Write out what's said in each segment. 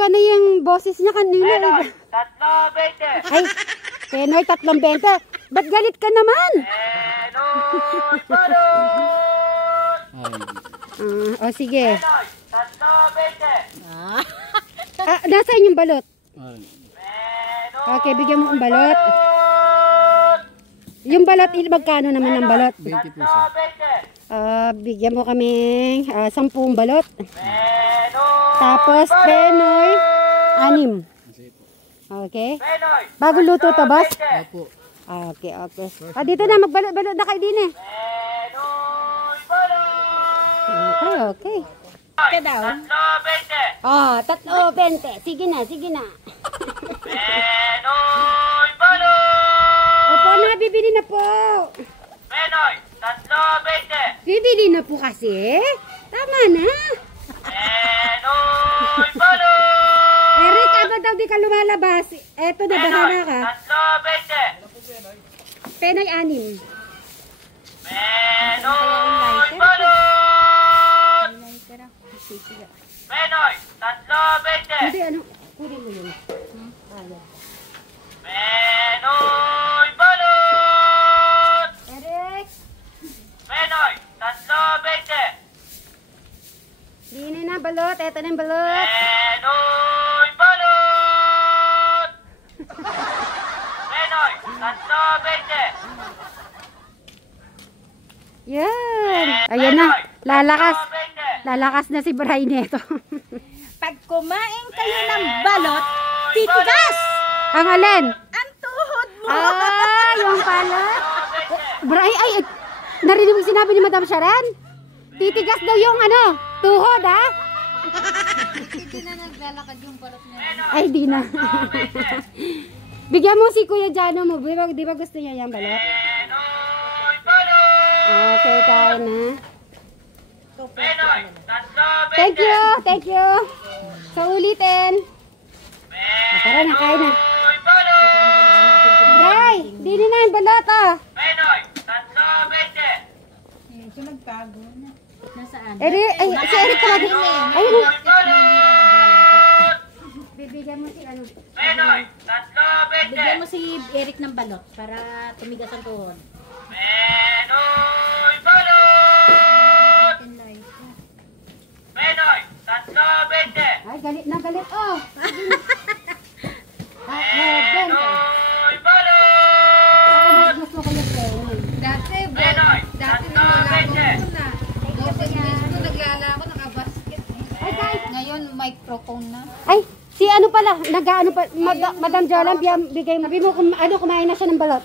iba na yung boses niya kanina. Penoy, 3.20. Ay, Penoy, 3.20. Ba't galit ka naman? Penoy, balot. O sige. Penoy, 3.20. Nasaan yung balot? Penoy, Okay, bigyan mo kong balot. Yung balot, magkano naman ang balot? 20 po Bigyan mo kaming 10 balot. Penoy, Tapos, Penoy, 6. Okay? Penoy, Bagong luto to, boss? Opo. Okay, okay. Dito na, magbalot-balot na kayo din eh. Penoy, balot. Okay, okay. Ka daw? 3.20. 3.20. Sige na, sige na. Penoy, balot. Opo na, bibili na po. Penoy, 3.20. Bibili na po kasi. Tama na. Penoy, balot. Eric, ano daw di ka lumalabas? Eto na, bahala ka. 3.20. Penoy 6. Penoy, balot. Penoy, 3.20. Hindi, ano? Kunin mo yun. Penoy, balot. Eric, Penoy, 3.20. dini na balot. Eto na yung balot. Penoy, balot. Penoy, 3.20. Yan. Ayan na. Lalakas. Lalakas na si Bray neto. Pag kumain kayo ng balot, titigas! Ang alin? Ang tuhod mo! Yung pala. Bray, ay, narinig mo sinabi ni Madam Sharon? Titigas daw yung ano, tuhod ha? Hindi na naglalakad yung balot niya. Ay, di na. Bigyan mo si Kuya Jano mo. Di ba gusto niya yung balot? Penoy, balot. Okay, tayo na. Penoy, 3.20. Thank you, thank you. Sa ulitin. Tara na, kain na. Penoy, balot. Bray, dini na yung balot ah. Penoy, 3.20. Medyo nagbago na. Nasaan? Ay, si Eric ka lagi. Ayun na. Balot. Bibigyan mo si ano. Penoy, Bigyan 3.20. mo si Eric ng balot para tumigas ang tuhod. Penoy, balot. Penoy, 3.20. Ay, galit na galit. Oh. Penoy, Ako balot. mas gusto ko yung Penoy. Dati, Penoy, dati 3.20. na. Boses mismo naglala ako, nakabasket. Ay, guys. Ngayon, microphone na. Ay, si ano pala, nag-ano pa, Madam Jolan, bigay mo, kumain na siya ng balot.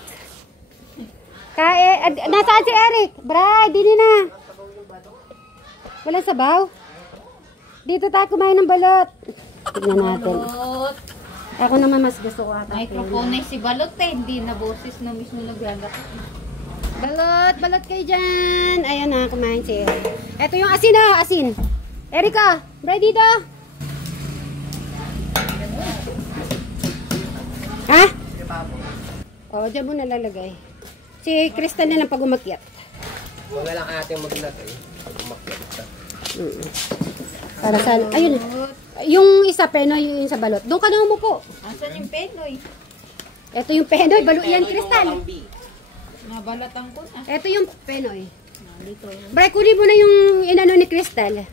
Nasaan si Eric? Bray, dini na. Walang sabaw. Dito tayo kumain ng balot. Tignan natin. Balot. Ako naman mas gusto ko ata. Microphone na si balot eh. Hindi na boses na mismo naglalakad. Balot, balot kayo dyan. Ayan na, kumain si Eric. Ito yung asin oh, asin. Erika, Bray dito. Ha? O, dyan mo nalalagay. Si Crystal na lang pag umakyat. Wala lang ating maglagay. Umakyat ka. Para sa, ayun. Yung isa Penoy, yung sa balot. Doon ka na umupo. Asan yung Penoy? Ito yung Penoy, balot yan, Crystal. Nabalatan ko na. Ito yung Penoy. Dito. Bray, kunin mo na yung inano ni Crystal.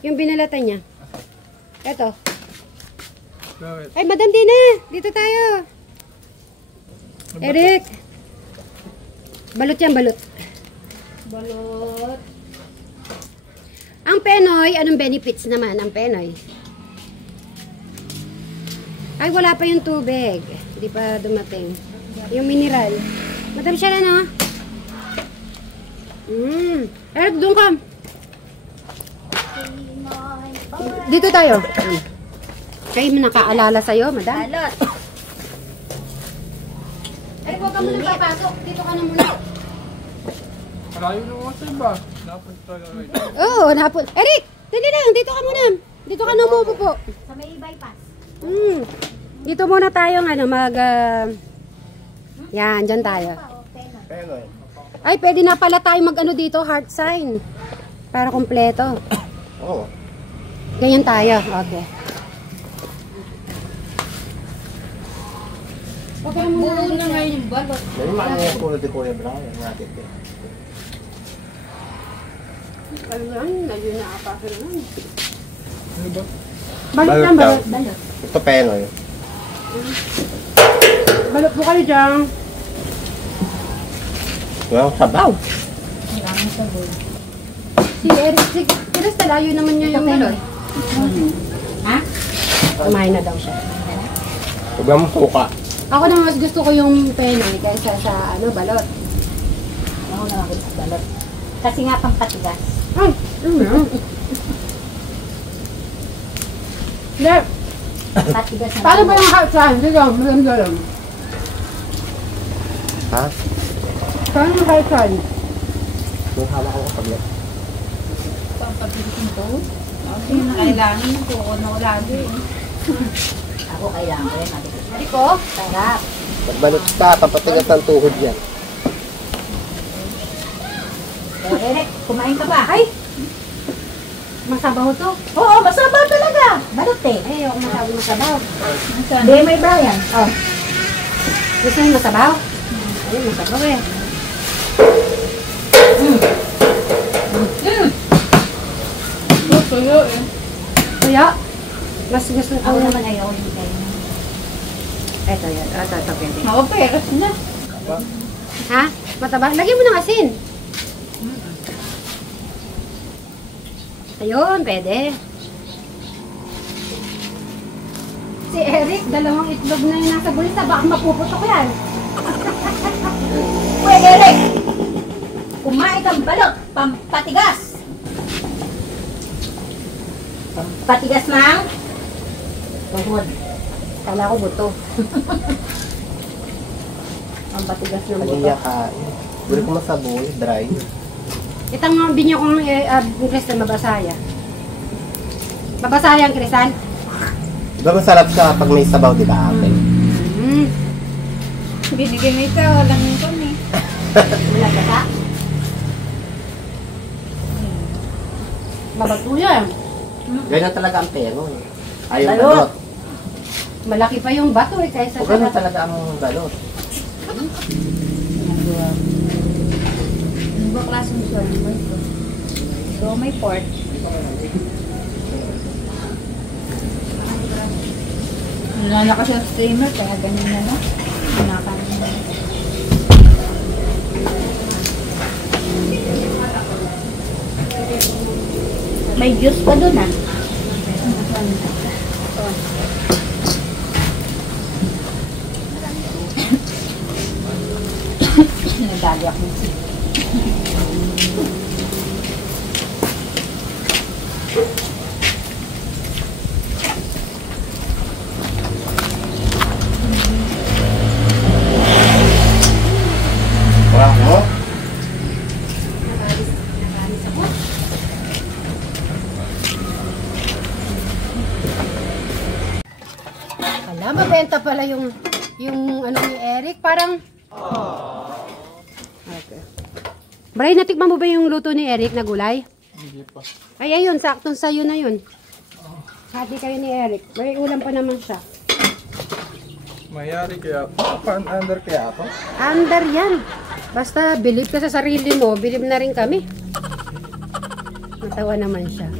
Yung binalatan niya. Ito. Ay, Madam Dina. Dito tayo. Eric. Balot yan, balot. Balot. Ang Penoy, anong benefits naman ang Penoy? Ay, wala pa yung tubig. Hindi pa dumating. Yung mineral. Madam siya na, no? Eric, doon ka. Dito tayo. Kayo nakaalala sa'yo, madam? Balot. Ay, huwag ka muna papasok. Dito ka na muna. Malayo naman sa iba. Dapat talaga ito. Oo, napon. Eric, dali lang. Dito ka muna. Dito ka na umupo po. Sa may bypass. Dito muna tayo, ano, yan, dyan tayo. Penoy. Ay, pwede na pala tayo mag-ano dito, heart sign. Para kompleto. Oo. Ganyan tayo. Okay. Huwag ka na muna. Buo na ngayon yung balot. May mga yung kulot ni Kuya Brown. Yung natin ko. Ano yan? Nagyo na apa ka naman. Ano ba? Balot Balot lang, daw. balot. Balot. Ito penoy. Balot po kayo dyan. Walang sabaw. Maraming sabon. Si Eric, si Crystal, ayaw naman niya yung balot. Ha? Kumain na daw siya. Huwag mong suka. Ako na mas gusto ko yung penoy kaysa sa ano, balot. Oo na ako sa balot. Kasi nga pampatigas. Ay, ano yan? Hindi. Patigas na. Paano ba yung hot sand? Hindi lang, maganda lang. Ha? Paano yung hot sand? Yung hawak ko kapag yan. Pampatigas nito? Kasi na kailangan ko. Ano ko lagi. Ako kailangan ko rin. Hari ko? Sarap. Pagbalot ka, papatigas ng tuhod yan. Eric, kumain ka ba? Ay! Masabaw to. Oo, masabaw talaga. Balot eh. Ay, ako masabaw. Hindi, may Brian. Oh. Gusto niyo masabaw? Ay, masabaw eh. Tuyo eh. Kaya, mas gusto ko Ako naman ayaw yung kayo. Ito yan. Ito, pwede. Ako peras na. Ha? Mataba? Lagyan mo ng asin. Ayun, pwede. Si Eric, dalawang itlog na yung nasa bulsa. Baka mapuputok yan. Uy, Eric! Kumain kang balot. Pampatigas. Pampatigas ng tuhod. Kala ko buto. Ang patigas ng buto. Kaniya ka. Buli ko masaboy, dry. Itang mga binyo kong kristal mabasaya. Mabasaya ang kristal? Diba masarap siya pag may sabaw, di ba ate? Mm. Binigay mo ito. Walang kami. Wala ka ka? Mabato yan. Ganyan talaga ang pero. Ayaw Balot. balot. Malaki pa yung bato eh kaysa O ganyan talaga ang balot. Ano ba klaseng sorry mo ito? So, may pork. Nalala siya sa streamer, kaya ganyan na no? Kinakain na. May juice pa dun ah. Nadali ako. Wow, mo? Ala, mabenta pala yung ano ni Eric. Parang... Okay. Bray, natikman mo ba yung luto ni Eric na gulay? Hindi pa. Ay, ayun, saktong sayo na yun. Hati kayo ni Eric. May ulam pa naman siya. Mayari kaya. Pan under kaya ako? Under yan. Basta, believe ka sa sarili mo, believe na rin kami. Natawa naman siya.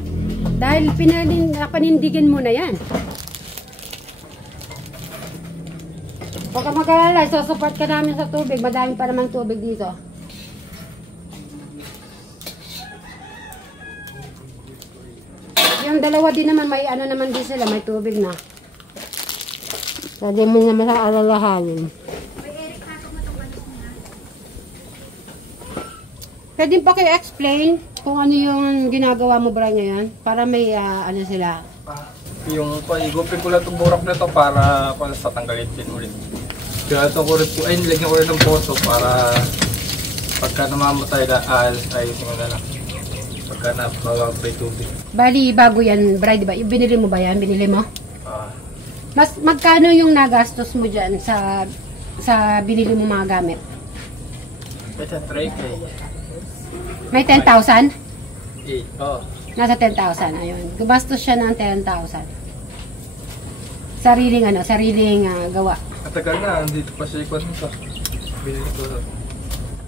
Dahil panindigan mo na yan. Huwag ka mag-alala, support ka namin sa tubig. Madami pa namang tubig dito. Yung dalawa din naman, may ano naman din sila, may tubig na. Pwede mo naman sa alalahanin. Pwede pa kayo explain kung ano yung ginagawa mo ba ngayon? Para may ano sila. Yung paigupin ko lang itong burak na ito para sa tanggalin din ulit. Kaya ito ko rin po, ay nilagyan ko rin ng poso para pagka namamatay na ayusin ko na lang. Pagka nabawag pa yung tubig. Bali, bago yan, Brad, diba? Binili mo ba yan? Binili mo? Mas magkano yung nagastos mo dyan sa binili mo mga gamit? Ito, tray kay. May 10,000? Oo. Nasa 10,000, ayun. Gumastos siya ng 10,000. Sariling gawa. Matagal na, andito pa siya ikot nito. Binili ko.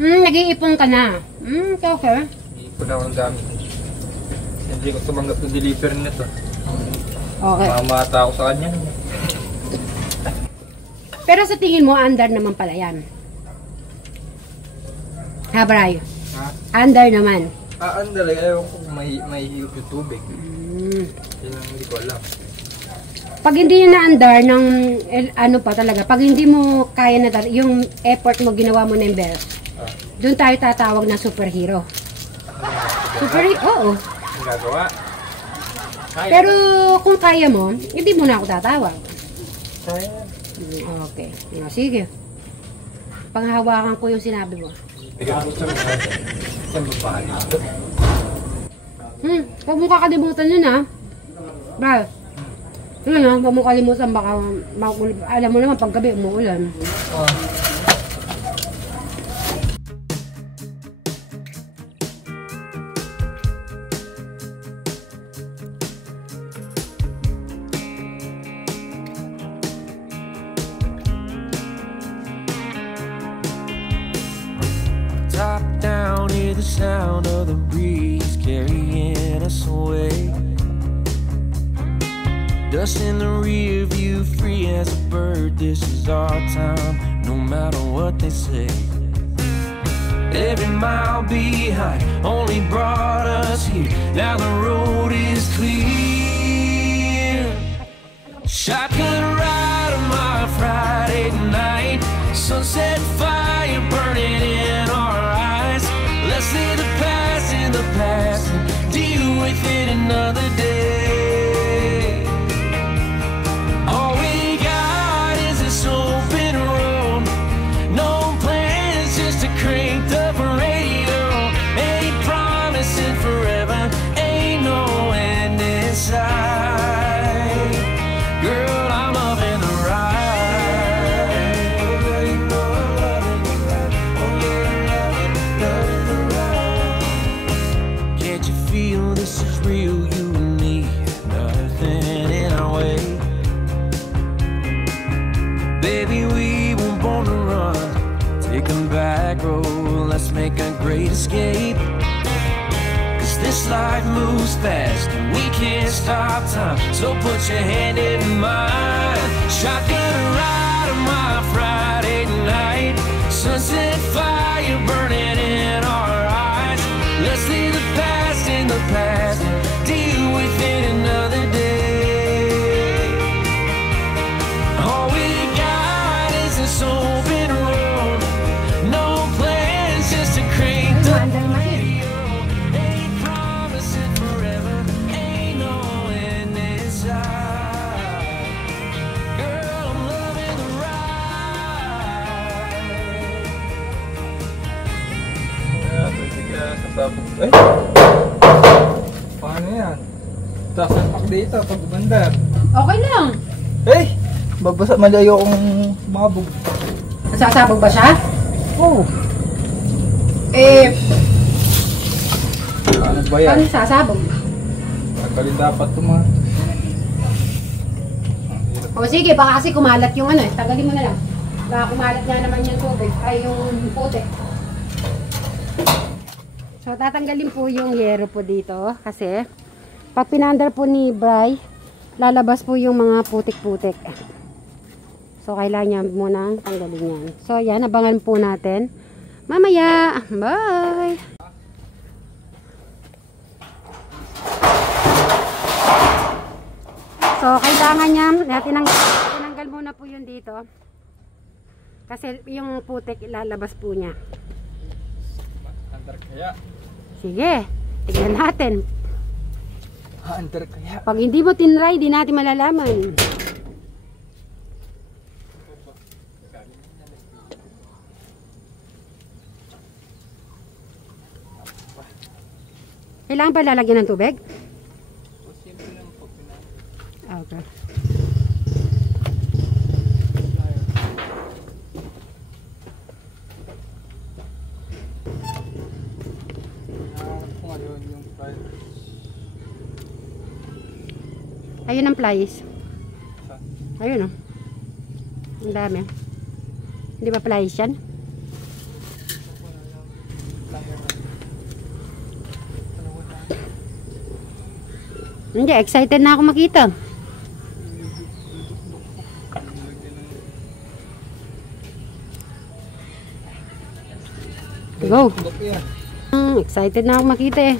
Nag-iipon ka na. Okay. Hindi ko na ako ng gamit. Hindi ko tumanggap ng delivery nito. Okay. Mamata ako sa kanya. Pero sa tingin mo, under naman pala yan. Ha, Bray? Ha? Under naman. Andale, ayaw ko may higop yung tubig. Yun ang hindi ko alam. Pag hindi yun na-under ng, ano pa talaga, pag hindi mo kaya na, yung effort mo, ginawa mo ng bear, doon tayo tatawag na superhero. Superhero? Oo. Ang gagawa? Kaya. Pero kung kaya mo, hindi mo na ako tatawag. Kaya. Okay. Sige. Panghawakan ko yung sinabi mo. Bigyan ko sa mga. Yan babae. Huwag mo kakalimutan yun, ha? Bro. Yun, ha? Huwag mo kalimutan, baka alam mo naman, paggabi umuulan. Top down, hear the sound of the breeze carrying us away. Dust in the rear view, free as a bird. This is our time, no matter what they say. Every mile behind only brought us here. Now the road is clear. Shotgun ride on my Friday night. Sunset fire burning in our eyes. Let's leave the past in the past and deal with it another day. All we got is this open road. No plans, just a cranked up radio. Ain't promising forever, ain't no end in sight. Girl, I'm loving the ride. Can't you feel this is real, you and me? Nothing in our way. Baby, we were born to run. Take a back road, let's make a great escape. Cause this life moves fast and we can't stop time. So put your hand in mine. Shotgun ride on my Friday night. Sunset fire burning in our eyes. Let's leave the past in the past and deal with it another day. All we got is this open road. No plans, just a cranked up radio. Ain't promising forever, ain't no end in sight. Girl, I'm loving the ride. Ay! Paano yan? Tasalpak dito pag bandar. Okay lang. Hey! Babasa, mali akong mabog. Nasasabog ba siya? Oh! Ano ba yan? Paano sasabog? Nagkalin dapat ito mga. O sige, baka kasi kumalat yung ano eh. Tagalin mo na lang. Baka kumalat nga naman yung tubig. Ay, yung putik. So, tatanggalin po yung yero po dito. Kasi, pag pinandar po ni Bray, lalabas po yung mga putik-putik. So, kailangan niya munang tanggalin yan. So, yan. Abangan po natin. Mamaya. Bye! So, kailangan niya, tinanggal muna po yun dito. Kasi yung putik ilalabas po niya. Under kaya? Sige, tignan natin. Under kaya? Pag hindi mo tinry, di natin malalaman. Kailangan ba lalagyan ng tubig? Okay. Ayun ang plies. Ayun oh. Ang dami. Hindi ba flies yan? Hindi, excited na ako makita. Go. Excited na ako makita eh.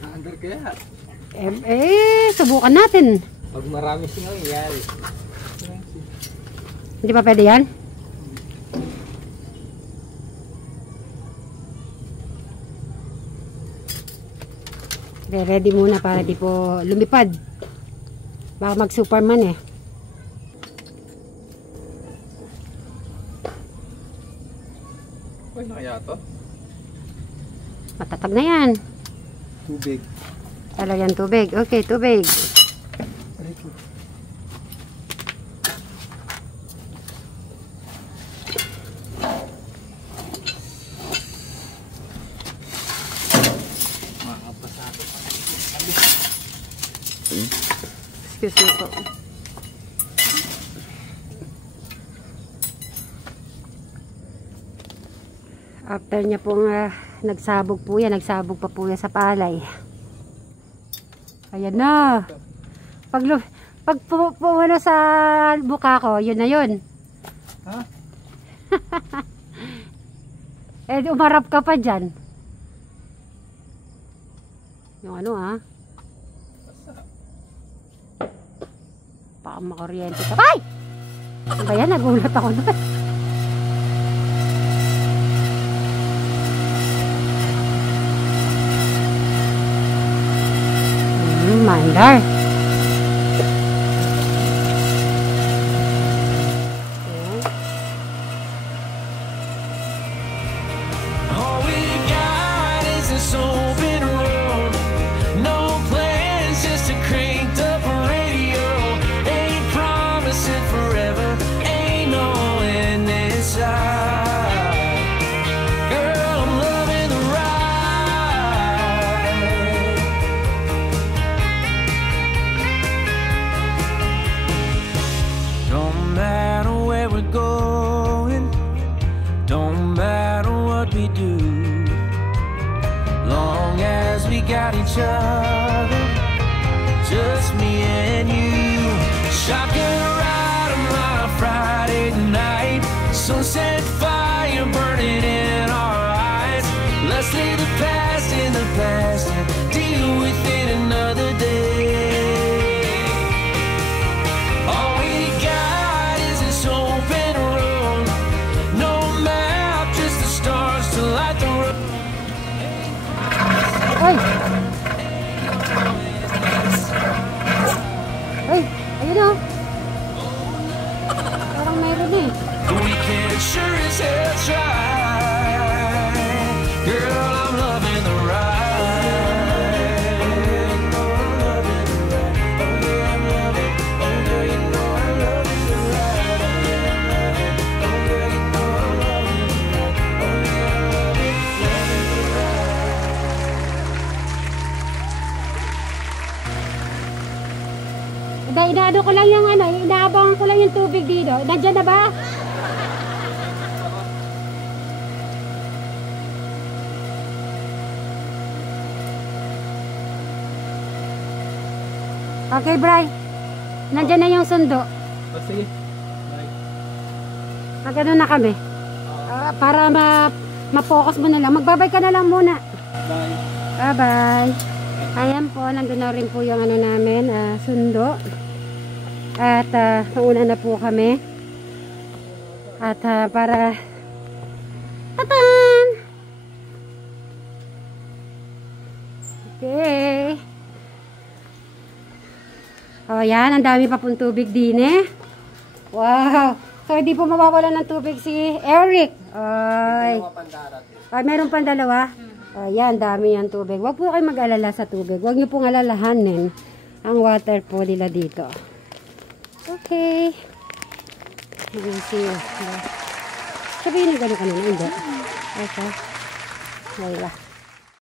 Under kaya. Subukan natin. Pag marami singaw, yan. Hindi pa pwede yan? Ready muna para di po lumipad. Baka mag Superman eh. Okay na kaya to? Matatag na yan. Tubig. Talagyan tubig. Okay, tubig. Excuse me po. After niya pong nagsabog po yan, nagsabog pa po yan sa palay. Ayan na. Pag ano sa buka ko, yun na yun. Ha? Eh, umarap ka pa dyan. Yung ano ha? Baka makuryente ka. Ay! Ano ba yan? Nagulat ako doon. Mandar. All we got is this open road. No plans, just a cranked up radio. Ain't promising forever, ain't no end in sight. Girl, I'm loving the ride. Don't matter where we're going, don't matter what we do, long as we got each other, just me and you. Shotgun ride on my Friday night, sunset fire burning in our eyes. Let's leave the past in the past and deal with it another day. All we got is this open road, no map, just the stars to light the road. Ay! Ay! Ayun o! Parang mayroon eh. We can sure as hell try. Girl, I'm loving the ride. Oh yeah, I'm loving. Oh girl, you know I'm loving the ride. Oh girl, you know I'm loving the ride. Oh yeah, I'm loving the ride. Inaano ko lang yung ano, inaabangan ko lang yung tubig dito. Nandiyan na ba? Okay, Bri. Nandiyan na yung sundo. Oh, sige. Bye. Magano na kami. Para ma-focus mo na lang. Magbabay ka na lang muna. Bye. Bye-bye. Ayan po, nandun na rin po yung ano namin, sundo. At nauna na po kami. At para tatan! Okay. Oh, yan. Ang dami pa pong tubig din eh. Wow. So, hindi po mawawala ng tubig si Eric. Ay. Ay, meron pang dalawa. Ayan, dami yan tubig. Huwag po kayo mag-alala sa tubig. Huwag niyo pong alalahanin ang water po nila dito. Okay. See you. Sabihin na gano'n kanina. Hindi. Okay. Wala.